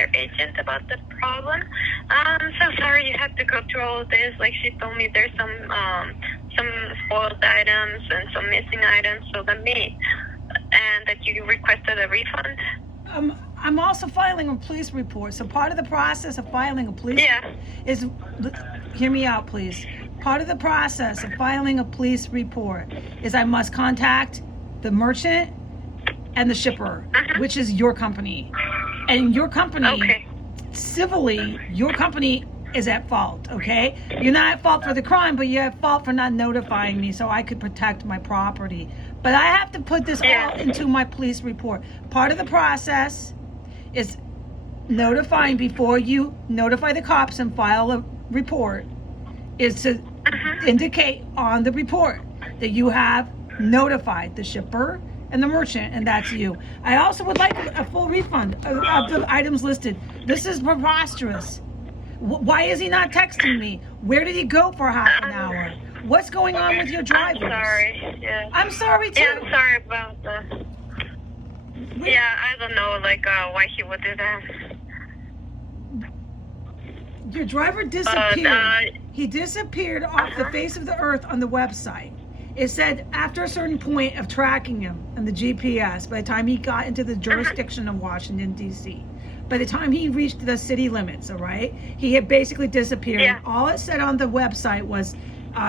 their agent about the problem. I'm so sorry you had to go through all of this. Like, she told me there's some spoiled items and some missing items, so the meat, and that you requested a refund. I'm also filing a police report. So part of the process of filing a police is, hear me out, please. Part of the process of filing a police report is I must contact the merchant and the shipper, which is your company. And your company, civilly, your company is at fault, okay? You're not at fault for the crime, but you're at fault for not notifying me so I could protect my property. But I have to put this all into my police report. Part of the process is notifying, before you notify the cops and file a report, is to indicate on the report that you have notified the shipper and the merchant, and that's you. I also would like a full refund of the items listed. This is preposterous. Why is he not texting me? Where did he go for half an hour? What's going on with your drivers? I'm sorry. Yeah. I'm sorry too. Yeah, I'm sorry about that. Yeah, I don't know, like, why he would do that. Your driver disappeared. He disappeared off the face of the earth on the website. It said after a certain point of tracking him and the GPS, by the time he got into the jurisdiction of Washington, D.C., by the time he reached the city limits, all right, he had basically disappeared. Yeah. All it said on the website was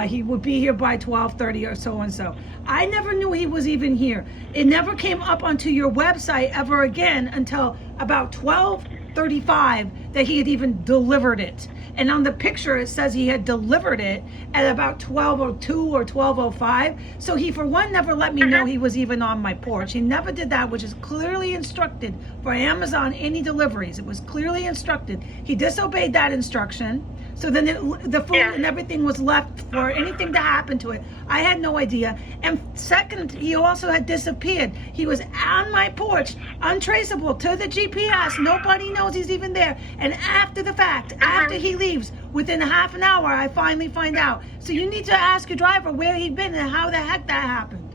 he would be here by 12:30 or so and so. I never knew he was even here. It never came up onto your website ever again until about 12:35 that he had even delivered it. And on the picture, it says he had delivered it at about 12:02 or 12:05. So he, for one, never let me know he was even on my porch. He never did that, which is clearly instructed for Amazon, any deliveries. It was clearly instructed. He disobeyed that instruction. So then the food and everything was left for anything to happen to it. I had no idea. And second, he also had disappeared. He was on my porch, untraceable to the GPS. Nobody knows he's even there. And after the fact, after he leaves, within half an hour, I finally find out. So you need to ask your driver where he'd been and how the heck that happened.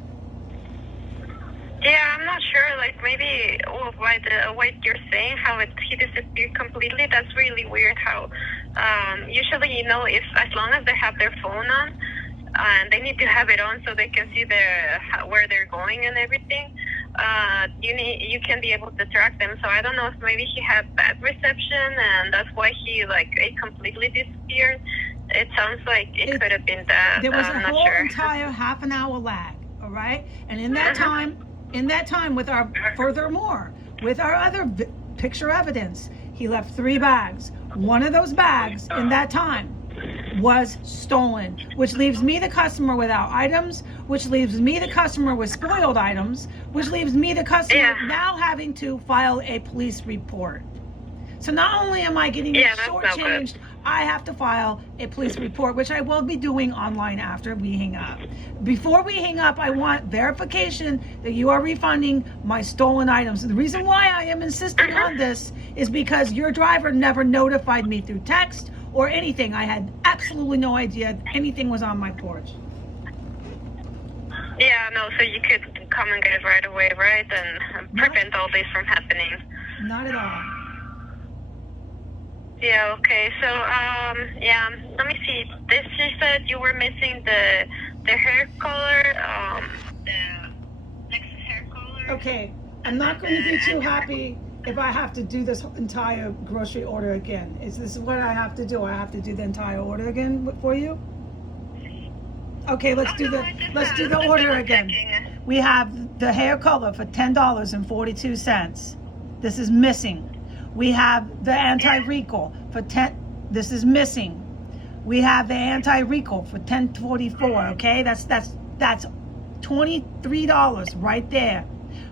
Yeah, I'm not sure. Like, maybe what you're saying, how he disappeared completely. That's really weird. How usually, if as long as they have their phone on, and they need to have it on so they can see where they're going and everything. You can be able to track them. So I don't know if maybe he had bad reception and that's why it completely disappeared. It sounds like it could have been that. There was I'm a not whole sure. entire half an hour lag, all right? And in that time, with our other picture evidence, he left 3 bags. One of those bags in that time was stolen, which leaves me, the customer, without items, which leaves me, the customer, with spoiled items, which leaves me, the customer, now having to file a police report. So not only am I getting shortchanged, I have to file a police report, which I will be doing online after we hang up. Before we hang up, I want verification that you are refunding my stolen items. The reason why I am insisting on this is because your driver never notified me through text or anything. I had absolutely no idea anything was on my porch. Yeah, no, so you could come and get it right away, right? And prevent all this from happening. Not at all. Yeah, okay. So, let me see. You said you were missing the hair color, the next hair color. Okay, I'm not going to be too happy if I have to do this entire grocery order again. Is this what I have to do? I have to do the entire order again for you? Okay, let's do the order again. We have the hair color for $10.42. This is missing. We have the anti-wrinkle for this is missing. We have the anti-wrinkle for $10.44, okay? That's $23 right there.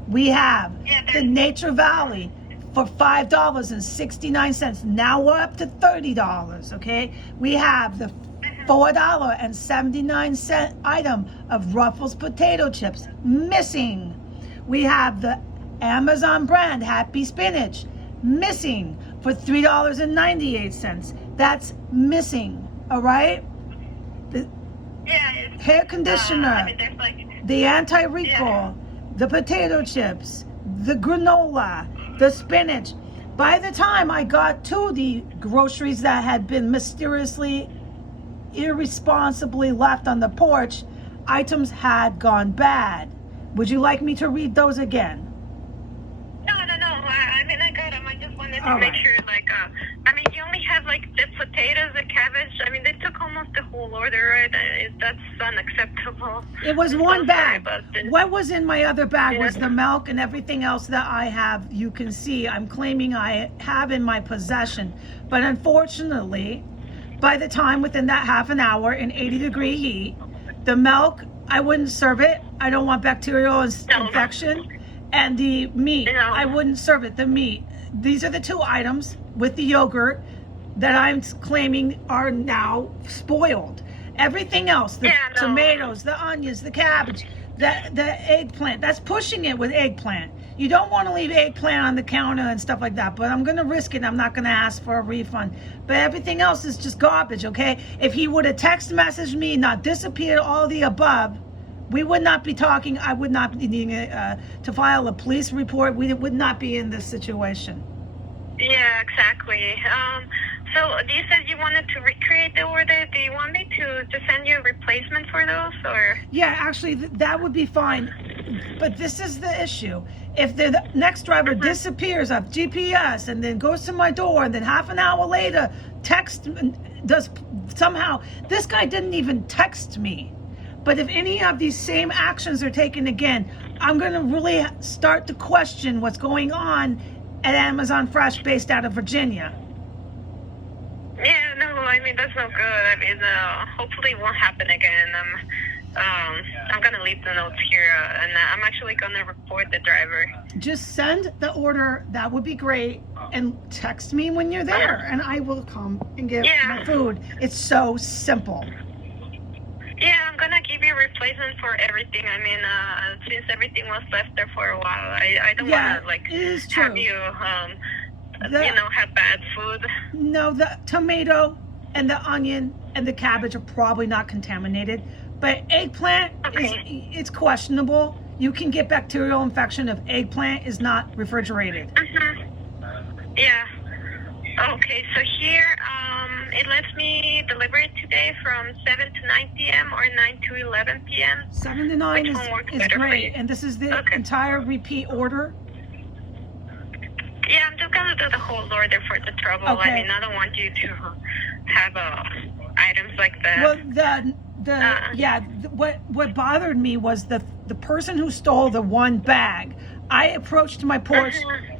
We have the Nature Valley for $5.69. Now we're up to $30, okay? We have the $4.79 item of Ruffles potato chips missing. We have the Amazon brand Happy Spinach missing for $3.98. That's missing, all right? The hair conditioner, the anti-wrinkle, the potato chips, the granola, the spinach. By the time I got to the groceries that had been mysteriously, irresponsibly left on the porch, items had gone bad. Would you like me to read those again? No. I mean, I got them. I just wanted to All make right. sure, I mean, you only have, the potatoes, the cabbage. I mean, they took almost the whole order, right? That's unacceptable. It was I'm one so sorry bag. about this. What was in my other bag was Yeah. the milk and everything else that I have. You can see I'm claiming I have in my possession. But unfortunately, by the time within that half an hour in 80-degree heat, the milk, I wouldn't serve it. I don't want bacterial No. infection. And the meat, No. I wouldn't serve it. The meat. These are the two items with the yogurt that I'm claiming are now spoiled. Everything else, the Yeah, no. tomatoes, the onions, the cabbage, the eggplant, that's pushing it with eggplant. You don't want to leave eggplant on the counter and stuff like that, but I'm going to risk it. I'm not going to ask for a refund. But everything else is just garbage, okay? If he would have text messaged me, not disappeared, all the above, we would not be talking. I would not be needing to file a police report. We would not be in this situation. Yeah, exactly. So you said you wanted to recreate the order. Do you want me to send you a replacement for those, or? Yeah, actually, that would be fine. But this is the issue. If the next driver disappears off GPS and then goes to my door and then half an hour later does somehow, this guy didn't even text me. But if any of these same actions are taken again, I'm going to really start to question what's going on at Amazon Fresh based out of Virginia. Yeah, no, I mean, that's not good. I mean, hopefully it won't happen again. I'm going to leave the notes here, and I'm actually going to report the driver. Just send the order, that would be great, and text me when you're there, and I will come and get my food. It's so simple. Yeah, I'm going to give you a replacement for everything. I mean, since everything was left there for a while, I don't want to, it is true. have you, have bad food. No, the tomato and the onion and the cabbage are probably not contaminated, but eggplant it's questionable. You can get bacterial infection if eggplant is not refrigerated. Yeah. Okay, so here, it lets me deliver it today from 7 to 9 p.m. or 9 to 11 p.m. 7 to 9 is great, and this is the entire repeat order. Yeah, I'm just gonna do the whole order for the trouble. Okay. I mean, I don't want you to have items like that. Well, what bothered me was the person who stole the one bag. I approached my porch,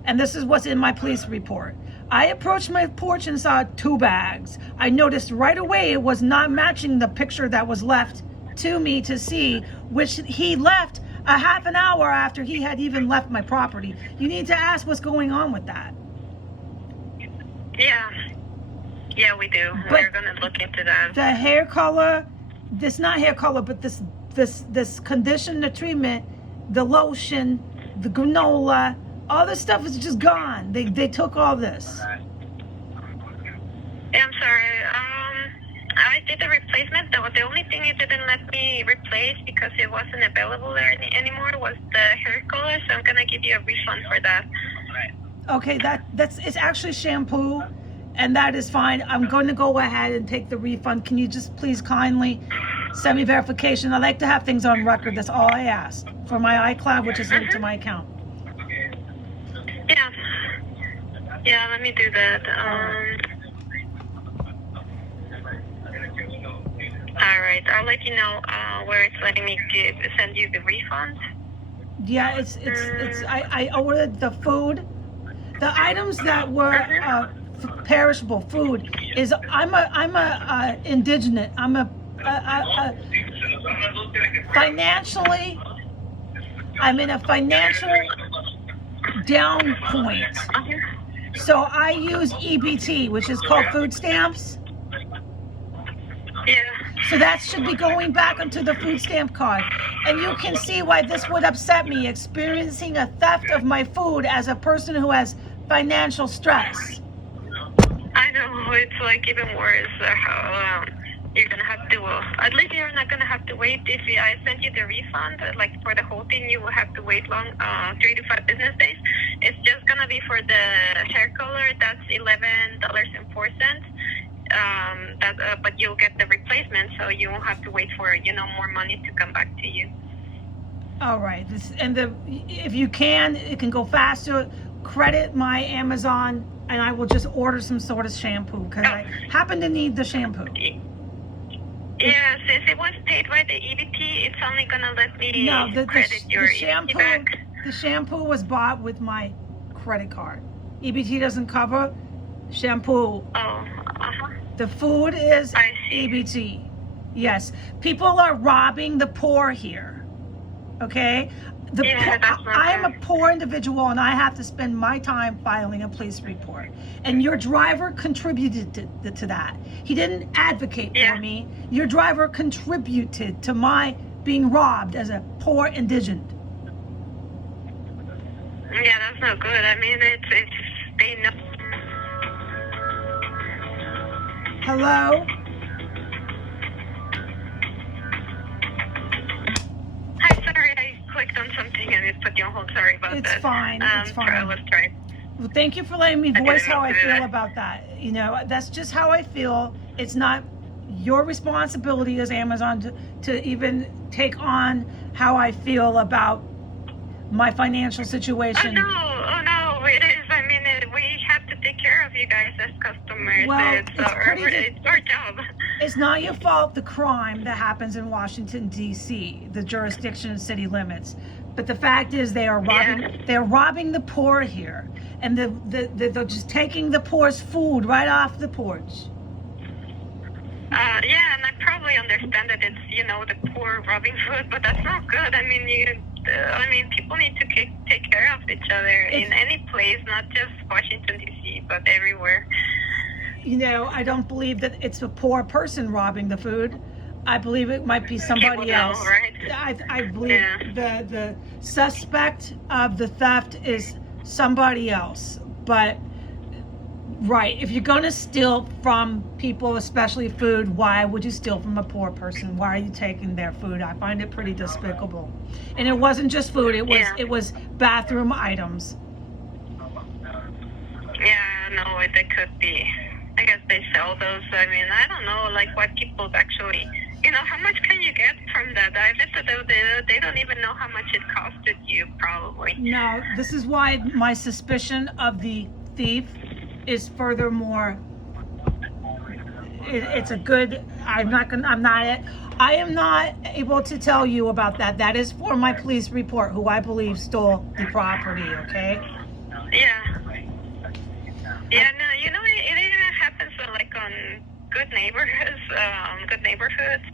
and this is what's in my police report. I approached my porch and saw 2 bags. I noticed right away it was not matching the picture that was left to me to see, which he left a half an hour after he had even left my property. You need to ask what's going on with that. Yeah, we do. But we're gonna look into that. The hair color, not hair color, but this conditioner treatment, the lotion, the granola, all this stuff is just gone. They took all this. Yeah, I'm sorry. I did the replacement. The only thing it didn't let me replace because it wasn't available there anymore was the hair color. So I'm gonna give you a refund for that. Okay, it's actually shampoo, and that is fine. I'm going to go ahead and take the refund. Can you just please kindly send me verification? I like to have things on record. That's all I ask for my iCloud, which is linked to my account. Yeah, let me do that. All right, I'll let you know where it's letting me send you the refund. Yeah, I ordered the food. The items that were perishable food is I'm a indigent. I'm a financially. I'm in a financial down point. So I use EBT, which is called food stamps. Yeah. So that should be going back onto the food stamp card. And you can see why this would upset me, experiencing a theft of my food as a person who has financial stress. I know, it's like even worse how you're going to have to, at least you're not going to have to wait. If I send you the refund, like for the whole thing, you will have to wait long, 3 to 5 business days. It's just going gonna be for the hair color. That's $11.04. But you'll get the replacement, so you won't have to wait for more money to come back to you. All right. If you can, it can go faster. Credit my Amazon, and I will just order some sort of shampoo because I happen to need the shampoo. Yeah, since it was paid by the EBT, it's only gonna let me credit your shampoo. EBT back. The shampoo was bought with my credit card. EBT doesn't cover shampoo. Oh, The food is EBT. Yes, people are robbing the poor here. Okay, I am a poor individual, and I have to spend my time filing a police report. And your driver contributed to that. He didn't advocate for me. Your driver contributed to my being robbed as a poor indigent. Yeah, that's not good. I mean, it's they know. Hello? Hi, sorry, I clicked on something and it put you on hold. Sorry about that. It's fine. It's fine. Let's try. Well, thank you for letting me voice how I feel about that. That's just how I feel. It's not your responsibility as Amazon to even take on how I feel about my financial situation. Oh no, it is. I mean, we have to take care of you guys as customers. Well, it's our job. It's not your fault, the crime that happens in Washington, D.C., the jurisdiction and city limits. But the fact is they're robbing the poor here. And they're just taking the poor's food right off the porch. Yeah, and I probably understand that it's, the poor robbing food, but that's not good. I mean, people need to take care of each other in any place, not just Washington, D.C., but everywhere. I don't believe that it's a poor person robbing the food. I believe it might be somebody else. Know, right? I believe the suspect of the theft is somebody else. But, right, if you're going to steal from people, especially food, why would you steal from a poor person? Why are you taking their food? I find it pretty despicable. And it wasn't just food, it was bathroom items. Yeah, no, it could be. I guess they sell those. I mean, I don't know, like what people actually, how much can you get from that? I bet that they don't even know how much it costed you, probably. No, this is why my suspicion of the thief is furthermore, it's a good, I am not able to tell you about that. That is for my police report, who I believe stole the property, okay? Yeah. Yeah, no, it even happens like on good neighborhoods,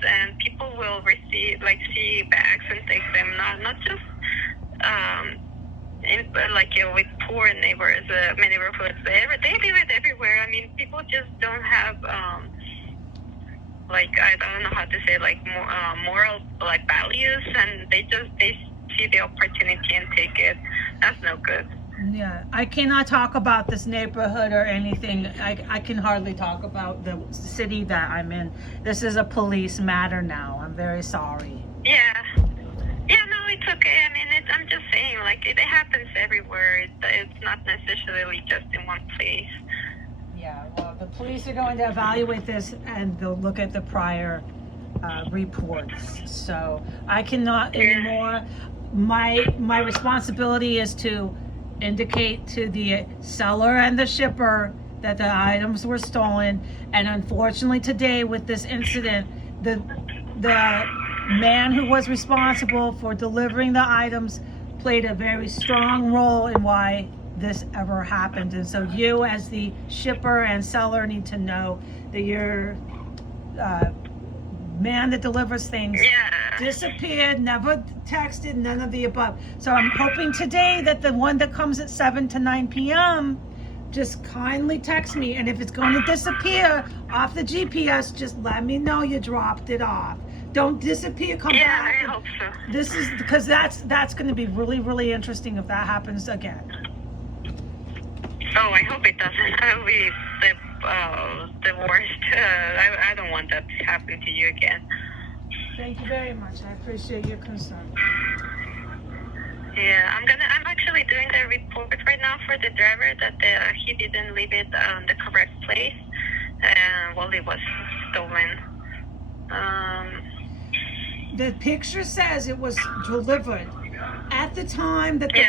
and people will see bags and take them, not just with poor neighborhoods, they leave it everywhere. I mean, people just don't have I don't know how to say, moral values, and they see the opportunity and take it. That's no good. Yeah, I cannot talk about this neighborhood or anything. I can hardly talk about the city that I'm in. This is a police matter now. I'm very sorry. Yeah. Yeah, no, it's okay. I mean, I'm just saying, it happens everywhere. It's not necessarily just in one place. Yeah, well, the police are going to evaluate this, and they'll look at the prior reports. So I cannot anymore. My responsibility is to indicate to the seller and the shipper that the items were stolen. And unfortunately today with this incident, the man who was responsible for delivering the items played a very strong role in why this ever happened. And so you as the shipper and seller need to know that your man that delivers things disappeared, never texted, none of the above. So I'm hoping today that the one that comes at 7 to 9 p.m. just kindly text me, and if it's going to disappear off the GPS, just let me know you dropped it off. Don't disappear, come back. Yeah, I hope so. This is because that's going to be really, really interesting if that happens again. Oh, I hope it doesn't. That would be the worst. I don't want that to happen to you again. Thank you very much. I appreciate your concern. Yeah, I'm actually doing the report right now for the driver that he didn't leave it on the correct place, while it was stolen. The picture says it was delivered at the time that the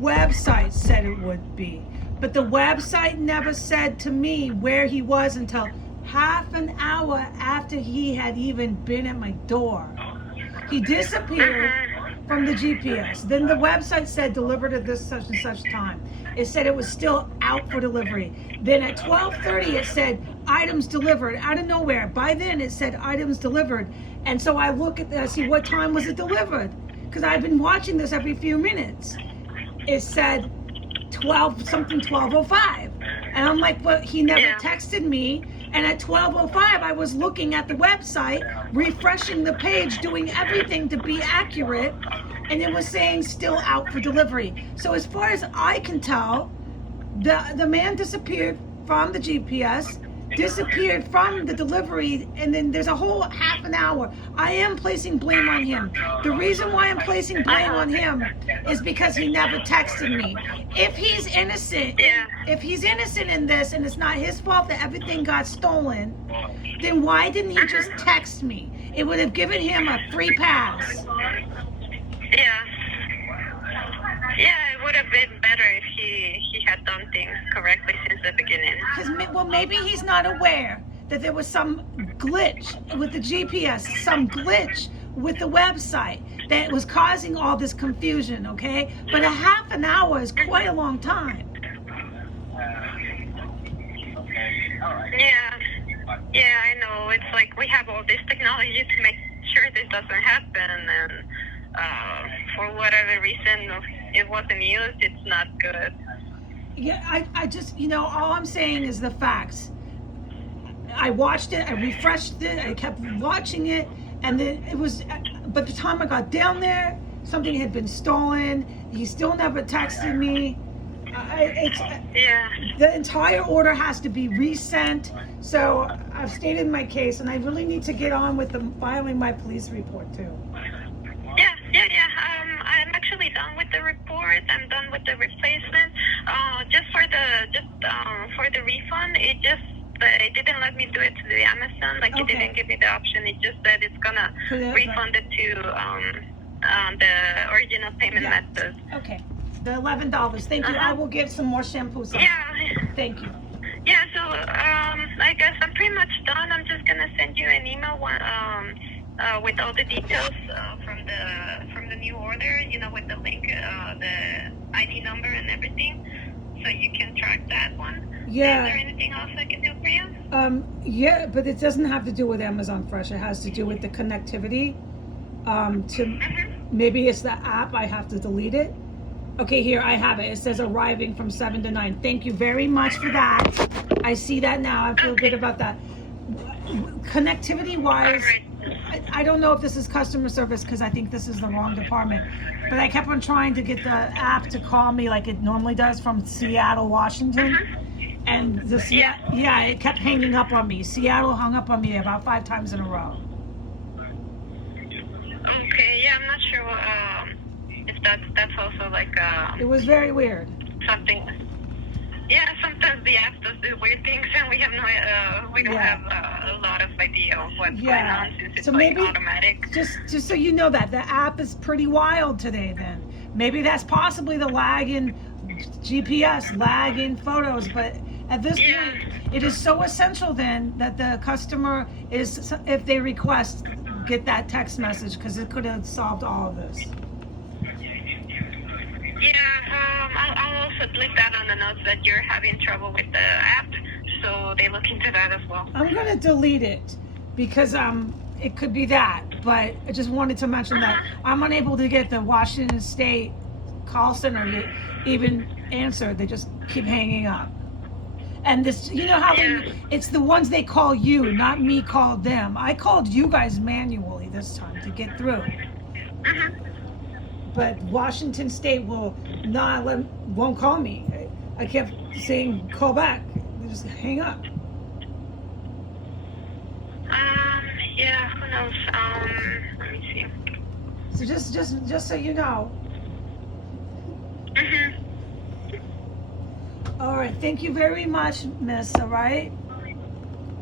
website said it would be. But the website never said to me where he was until half an hour after he had even been at my door. He disappeared from the GPS. Then the website said delivered at this such and such time. It said it was still out for delivery. Then at 12:30 it said items delivered out of nowhere. By then it said items delivered. And so I look at I see what time was it delivered, because I've been watching this every few minutes. It said 12:05. And I'm like, but he never texted me. And at 12:05, I was looking at the website, refreshing the page, doing everything to be accurate, and it was saying still out for delivery. So as far as I can tell, the man disappeared from the GPS, disappeared from the delivery, and then there's a whole half an hour. I am placing blame on him. The reason why I'm placing blame on him is because he never texted me. If he's innocent, in this and it's not his fault that everything got stolen, then why didn't he just text me? It would have given him a free pass. Yeah, it would have been better if he had done things correctly since the beginning. Well, maybe he's not aware that there was some glitch with the GPS, some glitch with the website that was causing all this confusion, okay? But a half an hour is quite a long time. Yeah, I know. It's like we have all this technology to make sure this doesn't happen, and for whatever reason it wasn't used, it's not good. Yeah, I just, all I'm saying is the facts. I watched it, I refreshed it, I kept watching it, and then it was, by the time I got down there, something had been stolen. He still never texted me. The entire order has to be resent. So I've stated my case, and I really need to get on with filing my police report too. I'm actually done with the report. I'm done with the replacement. Just for the refund, it didn't let me do it to the Amazon. Like, it didn't give me the option. It just said it's gonna refund it to the original payment method. Okay. The $11. Thank you. I will get some more shampoo. Thank you. Yeah, so I guess I'm pretty much done. I'm just gonna send you an email with all the details from the new order. With the link, the ID number and everything, so you can track that one. Yeah. Is there anything else I can do for you? Yeah, but it doesn't have to do with Amazon Fresh. It has to do with the connectivity. Maybe it's the app. I have to delete it. Okay, here I have it. It says arriving from 7 to 9. Thank you very much for that. I see that now. I feel good about that. Connectivity wise, I don't know if this is customer service, because I think this is the wrong department. But I kept on trying to get the app to call me like it normally does from Seattle, Washington. And it kept hanging up on me. Seattle hung up on me about 5 times in a row. Okay, I'm not sure if that's also like it was very weird. Something. Yeah, sometimes the app does do weird things, and we have we don't have a lot of idea of what's going on, since it's maybe automatic. Just so you know that the app is pretty wild today. Then maybe that's possibly the lag in GPS, lag in photos, but at this point, it is so essential then that the customer is, if they request, get that text message, because it could have solved all of this. I'll also list that on the notes that you're having trouble with the app, so they look into that as well. I'm gonna delete it because it could be that, but I just wanted to mention that I'm unable to get the Washington State call center to even answer. They just keep hanging up. And this, how it's the ones they call you, not me called them. I called you guys manually this time to get through. But Washington State won't call me. I kept saying call back. They just hang up. Who knows? Let me see. So just so you know, All right. Thank you very much, miss. All right.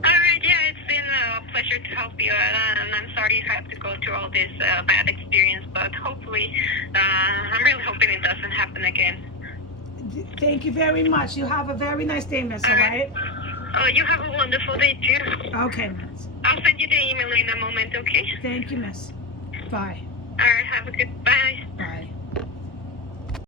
All right, yeah, it's been a pleasure to help you out, and I'm sorry you had to go through all this bad experience, but hopefully, I'm really hoping it doesn't happen again. Thank you very much. You have a very nice day, miss. All right. You have a wonderful day, too. Okay, miss. I'll send you the email in a moment, okay? Thank you, miss. Bye. All right, have a good, bye. Bye.